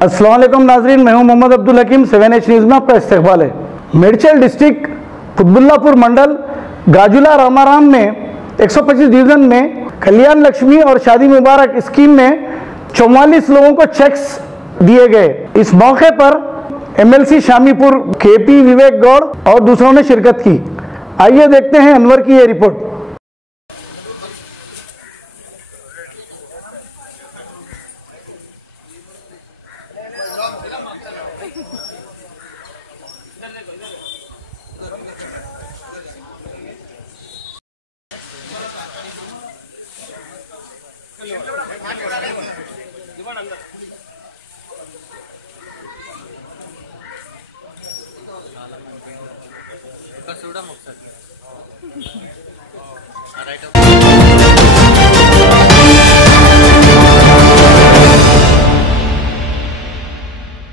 अस्सलाम वालेकुम नाजरीन, मैं हूं मोहम्मद अब्दुल हकीम। 7H न्यूज़ में आपका इस्तकबाल है। मेडचल डिस्ट्रिक्ट फुतबुल्लापुर मंडल गाजुला रामाराम में 125 डिवीज़न में कल्याण लक्ष्मी और शादी मुबारक स्कीम में 44 लोगों को चेक्स दिए गए। इस मौके पर MLC शामीपुर KP विवेक गौड़ और दूसरों ने शिरकत की। आइए देखते हैं अनवर की ये रिपोर्ट। मकसद